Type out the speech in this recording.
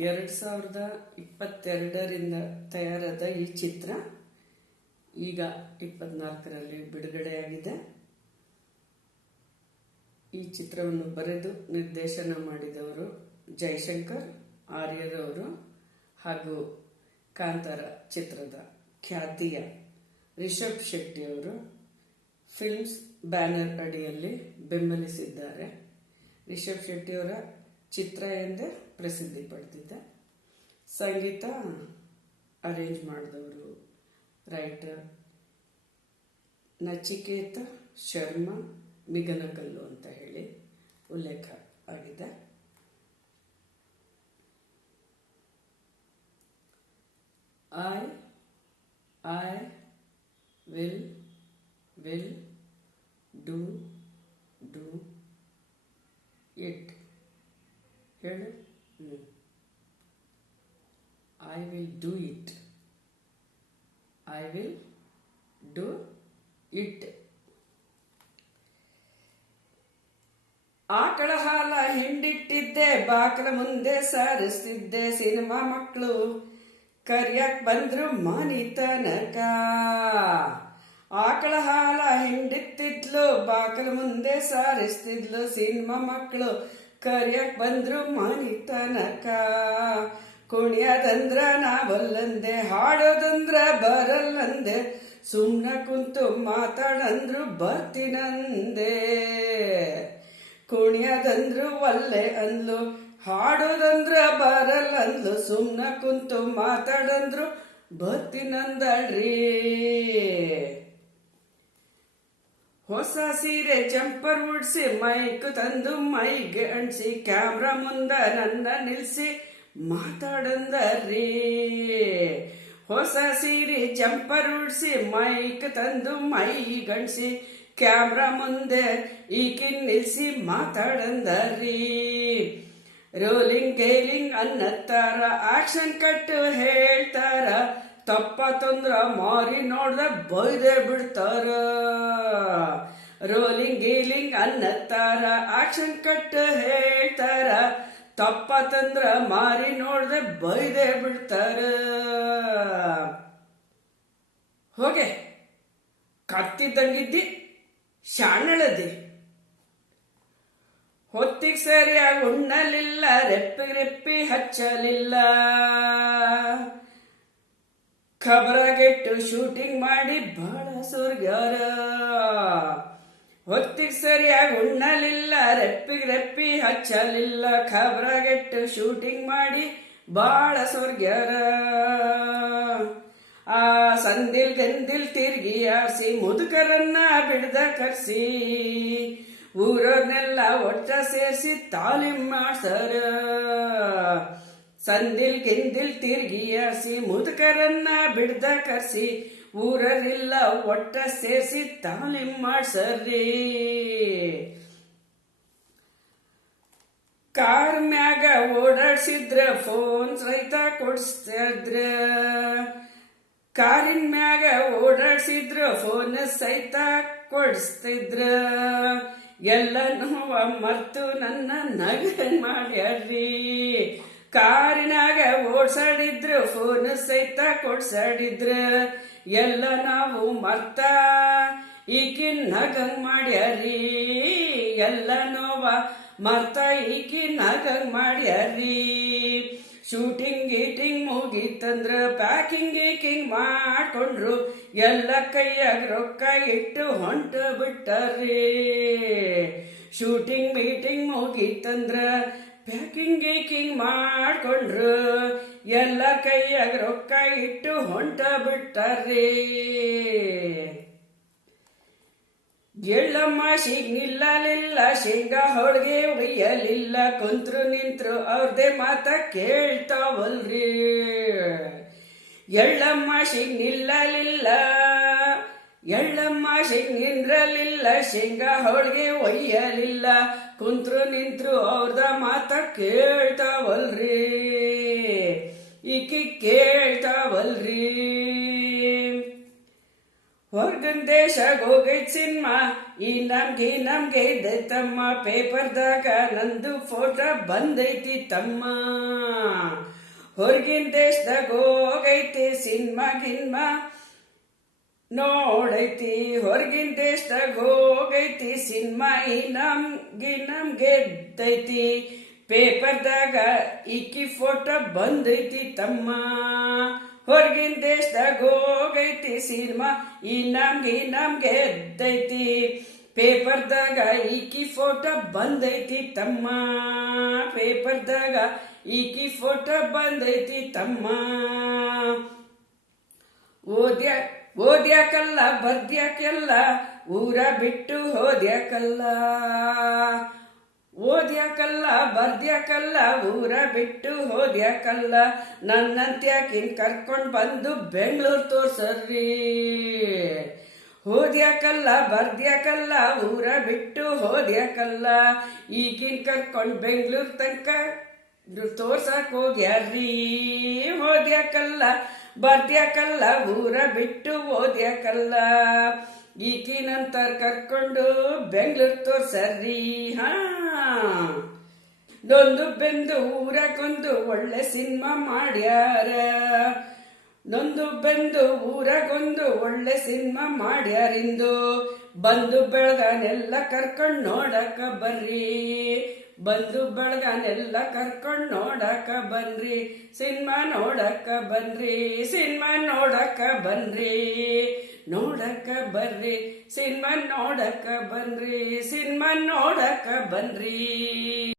2022ರಿಂದ ತಯಾರಾದ ಈ ಚಿತ್ರ ಈಗ 24ರಲ್ಲಿ ಬಿಡುಗಡೆಯಾಗಿದೆ. ಈ ಚಿತ್ರವನ್ನು ಬರೆದು ನಿರ್ದೇಶನ ಮಾಡಿದವರು ಜಯಶಂಕರ್ ಆರ್ಯರವರು ಹಾಗೂ ಕಾಂತಾರ ಚಿತ್ರದ ಖ್ಯಾತಿಯ ರಿಷಬ್ ಶೆಟ್ಟಿ ಅವರು ಫಿಲ್ಮ್ಸ್ ಬ್ಯಾನರ್ ಅಡಿಯಲ್ಲಿ ಬೆಂಬಲಿಸಿದ್ದಾರೆ. ರಿಷಬ್ ಶೆಟ್ಟಿ ಅವರ ಚಿತ್ರ ಎಂದೇ ಪ್ರಸಿದ್ಧಿ ಪಡೆದಿದೆ. ಸಂಗೀತ ಅರೇಂಜ್ ಮಾಡಿದವರು ರೈಟರ್ ನಚಿಕೇತ ಶರ್ಮಾ ಮಿಗನಕಲ್ಲು ಅಂತ ಹೇಳಿ ಉಲ್ಲೇಖ ಆಗಿದೆ. I will do it. ಹೇಳು. I will do it. I will do it. ಆಕಳ ಹಾಲ ಹಿಂಡಿಟ್ಟಿದ್ದೆ, ಬಾಕಲ ಮುಂದೆ ಸಾರಿಸ್ತಿದ್ದೆ, ಸಿನಿಮಾ ಮಕ್ಕಳು ಕರಿಯಕ್ ಬಂದ್ರು ಮನಿ ತನಕ. ಆಕಳ ಹಾಲ ಹಿಂಡಿತ್ತಿದ್ಲು, ಬಾಕಲ ಮುಂದೆ ಸಾರಿಸ್ತಿದ್ಲು, ಸಿನಿಮಾ ಮಕ್ಕಳು ಕರಿಯಕ್ ಬಂದ್ರು ಮನಿ ತನಕ. ಕುಣಿಯೋದಂದ್ರ ನಾವಲ್ಲಂದೆ, ಹಾಡೋದಂದ್ರ ಬರಲ್ಲಂದೆ, ಸುಮ್ನ ಕುಂತು ಮಾತಾಡಂದ್ರು ಬರ್ತೀನಂದೆ. ಕುಣಿಯೋದಂದ್ರು ಒಲ್ಲೆ ಅಂದ್ಲು, ಹಾಡೋದಂದ್ರ ಬರಲ್ಲ ಅಂದ್ಲು, ಸುಮ್ನ ಕುಂತು ಮಾತಾಡಂದ್ರು ಬರ್ತೀನಂದಳ್ರಿ. ಹೊಸ ಸೀರೆ ಜಂಪರ್ ಉಡ್ಸಿ, ಮೈಕ್ ತಂದು ಮೈಗೆ ಅಂಟಿಸಿ, ಕ್ಯಾಮ್ರಾ ಮುಂದ ನನ್ನ ನಿಲ್ಸಿ ಮಾತಾಡಂದರ್ರಿ. ಹೊಸ ಸೀರೆ ಜಂಪರ್ ಉಡ್ಸಿ, ಮೈಕ್ ತಂದು ಮೈಗೆ ಅಂಟಿಸಿ, ಕ್ಯಾಮ್ರಾ ಮುಂದೆ ಈಕಿನ್ ನಿಲ್ಸಿ ಮಾತಾಡಂದರ್ರಿ. ರೋಲಿಂಗ್ ಗೇಲಿಂಗ್ ಅನ್ನತ್ತಾರ, ಆಕ್ಷನ್ ಕಟ್ ಹೇಳ್ತಾರ, ತಪ್ಪ ತೊಂದ್ರ ಮಾರಿ ನೋಡ್ದ ಬೈದೆ ಬಿಡ್ತಾರ. ರೋಲಿಂಗ್ ಗೀಲಿಂಗ್ ಅನ್ನತ್ತಾರ, ಆಕ್ಷನ್ ಕಟ್ ಹೇಳ್ತಾರ, ತಪ್ಪ ತಂದ್ರ ಮಾರಿ ನೋಡ್ದ ಬೈದೆ ಬಿಡ್ತಾರ. ಹೋಗೆ ಕತ್ತಿದ್ದಂಗಿದ್ದಿ, ಶಾಣಳದಿ, ಹೊತ್ತಿಗೆ ಸರಿಯಾಗಿ ಉಣ್ಣಲಿಲ್ಲ, ರೆಪ್ಪಿ ಹಚ್ಚಲಿಲ್ಲ, ಖಬರಾಗೆಟ್ಟು ಶೂಟಿಂಗ್ ಮಾಡಿ ಬಹಳ ಸೋರ್ಗ್ಯಾರ. ಹೊತ್ತಿಗೆ ಸರಿಯಾಗಿ ಉಣ್ಣಲಿಲ್ಲ, ರೆಪ್ಪಿ ಹಚ್ಚಲಿಲ್ಲ, ಖಬರಾಗೆಟ್ಟು ಶೂಟಿಂಗ್ ಮಾಡಿ ಬಾಳ ಸೋರ್ಗ್ಯಾರ. ಆ ಸಂದಿಲ್ ಗಂದಿಲ್ ತಿರ್ಗಿ ಆರ್ಸಿ, ಮುದುಕರನ್ನ ಬಿಡ್ದ ಕರ್ಸಿ, ಊರನ್ನೆಲ್ಲ ಒಟ್ಟ ಸೇರಿಸಿ ತಾಲೀಮ್ ಮಾಡ್ತಾರ. ಸಂದಿಲ್ ಗಿಂದಿಲ್ ತಿರ್ಗಿ ಆರ್ಸಿ, ಮುದುಕರನ್ನ ಬಿಡ್ದ ಕರ್ಸಿ, ಊರರೆಲ್ಲ ಒಟ್ಟ ಸೇರಿಸಿ ತಾಲೀಮ್ ಮಾಡ್ಸರ್ರಿ. ಕಾರ್ ಮ್ಯಾಗ ಓಡಾಡ್ಸಿದ್ರ, ಫೋನ್ ಸಹಿತ ಕೊಡಿಸ್ತಿದ್ರ. ಕಾರಿನ ಮ್ಯಾಗ ಓಡಾಡ್ಸಿದ್ರ, ಫೋನ್ ಸಹಿತ ಕೊಡಿಸ್ತಿದ್ರ. ಎಲ್ಲ ನೋವ ಮರ್ತು ನನ್ನ ನಗ ಮಾಡ್ಯಾರ್ರಿ. ಕಾರಿನಾಗ ಓಡ್ಸಾಡಿದ್ರ, ಫೋನ್ ಸಹಿತ ಕೊಡ್ಸಾಡಿದ್ರ, ಎಲ್ಲ ನಾವು ಮರ್ತ ಈಕಿನ್ ನಗಂಗ್ ಮಾಡ್ಯಾರ್ರಿ. ಎಲ್ಲ ನೋವ ಮರ್ತ ಈಕಿನ್ ನಗಂಗ್ ಮಾಡ್ಯಾರ್ರಿ. ಶೂಟಿಂಗ್ ಗೀಟಿಂಗ್ ಮುಗೀತಂದ್ರ ಪ್ಯಾಕಿಂಗ್ ಗೀಕಿಂಗ್ ಮಾಡ್ಕೊಂಡ್ರು, ಎಲ್ಲ ಕೈಯಾಗ ರೊಕ್ಕ ಇಟ್ಟು ಹೊಂಟ ಬಿಟ್ಟರ್ರಿ. ಶೂಟಿಂಗ್ ಮೀಟಿಂಗ್ ಮುಗೀತಂದ್ರ ಪ್ಯಾಕಿಂಗ್ ಗೀಕಿಂಗ್ ಮಾಡ್ಕೊಂಡ್ರು, ಎಲ್ಲ ಕೈಯಾಗ ರೊಕ್ಕ ಇಟ್ಟು ಹೊಂಟ ಬಿಟ್ಟರ್ರಿ. ಎಳ್ಳಮ್ಮ ನಿಲ್ಲಲಿಲ್ಲ, ಶೇಂಗಾ ಹೋಳಿಗೆ ಒಯ್ಯಲಿಲ್ಲ, ಕುಂತ್ರು ನಿಂತ್ರು ಅವ್ರದೇ ಮಾತ ಕೇಳ್ತಾವಲ್ರಿ. ಎಳ್ಳಮ್ಮ ನಿಲ್ಲಲಿಲ್ಲ, ಎಳ್ಳಮ್ಮ ನಿಂದ್ರಲಿಲ್ಲ, ಶೇಂಗಾ ಹೋಳಿಗೆ ಒಯ್ಯಲಿಲ್ಲ, ಕುಂತ್ರು ನಿಂತ್ರು ಅವ್ರದ ಮಾತ ಕೇಳ್ತಾವಲ್ರಿ. ಈಕಿ ಕೇಳ್ತಾವಲ್ರಿ. ಹೊರಗನ್ ದೇಶಕ್ಕೆ ಹೋಗೈತ್ ಸಿನಿಮಾ, ಈ ನಮ್ಗೆ ಇದೈತಮ್ಮ, ಪೇಪರ್ದಾಗ ನಂದು ಫೋಟೋ ಬಂದೈತಿ ತಮ್ಮ. ಹೊರಗಿನ ದೇಶದಾಗ ಹೋಗೈತಿ ಸಿನಿಮಾ ಗಿನ್ಮಾ ನೋಡೈತಿ. ಹೊರಗಿನ ದೇಶದಾಗ ಹೋಗೈತಿ ಸಿನಿಮಾ ನಮ್ ಗೆದ್ದೈತಿ. ಪೇಪರ್ದಾಗ ಈಕಿ ಫೋಟೋ ಬಂದೈತಿ ತಮ್ಮ. ಹೊರಗಿನ ದೇಶದಾಗ ಹೋಗೈತಿ ಸಿನಿಮಾ ನಮ್ ಗೆದ್ದೈತಿ. ಪೇಪರ್ದಾಗ ಈಕಿ ಫೋಟೋ ಬಂದೈತಿ ತಮ್ಮ. ಪೇಪರ್ದಾಗ ಈಕಿ ಫೋಟೋ ಬಂದೈತಿ ತಮ್ಮ. ಓದ್ಯಾಕಲ್ಲ ಬರ್ದ್ಯಾಕೆಲ್ಲ ಊರ ಬಿಟ್ಟು ಹೋದ್ಯಾಕಲ್ಲ. ಓದ್ಯಾಕಲ್ಲ ಬರ್ದ್ಯಾಕಲ್ಲ ಊರ ಬಿಟ್ಟು ಹೋದ್ಯಾಕಲ್ಲ. ನನ್ನಂತ್ಯಾಕಿನ್ ಕರ್ಕೊಂಡ್ ಬಂದು ಬೆಂಗಳೂರು ತೋರ್ಸರ್ರಿ. ಹೋದ್ಯಾಕಲ್ಲ ಬರ್ದ್ಯಾಕಲ್ಲ ಊರ ಬಿಟ್ಟು ಹೋದ್ಯಾಕಲ್ಲ. ಈಗಿನ್ ಕರ್ಕೊಂಡ್ ಬೆಂಗಳೂರು ತನಕ ತೋರ್ಸಕ್ ಹೋಗ್ಯಾರ್ರಿ. ಹೋದ್ಯಾಕಲ್ಲ ಬರ್ದ್ಯಾಕಲ್ಲ ಊರ ಬಿಟ್ಟು ಓದ್ಯಾಕಲ್ಲ. ಈಗಿನಂತರ ಕರ್ಕೊಂಡು ಬೆಂಗಳೂರು ತೋರ್ಸರ್ರಿ. ನೊಂದು ಬೆಂದು ಊರಗೊಂದು ಒಳ್ಳೆ ಸಿನಿಮಾ ಮಾಡ್ಯಾರ. ನೊಂದು ಬೆಂದು ಊರಗೊಂದು ಒಳ್ಳೆ ಸಿನಿಮಾ ಮಾಡ್ಯಾರಿಂದು. ಬಂದು ಬೆಳಗಾನೆಲ್ಲ ಕರ್ಕೊಂಡ್ ನೋಡಕ ಬರ್ರಿ. ಬಂದು ಬೆಳಗಾನೆಲ್ಲ ಕರ್ಕೊಂಡ್ ನೋಡಕ ಬನ್ರಿ. ಸಿನಿಮಾ ನೋಡಕ ಬನ್ರಿ. ಸಿನಿಮಾ ನೋಡಕ ಬನ್ರಿ. ನೋಡಕ ಬರ್ರಿ. ಸಿನಿಮಾ ನೋಡಕ ಬನ್ರಿ. ಸಿನಿಮಾ ನೋಡಕ ಬನ್ರಿ.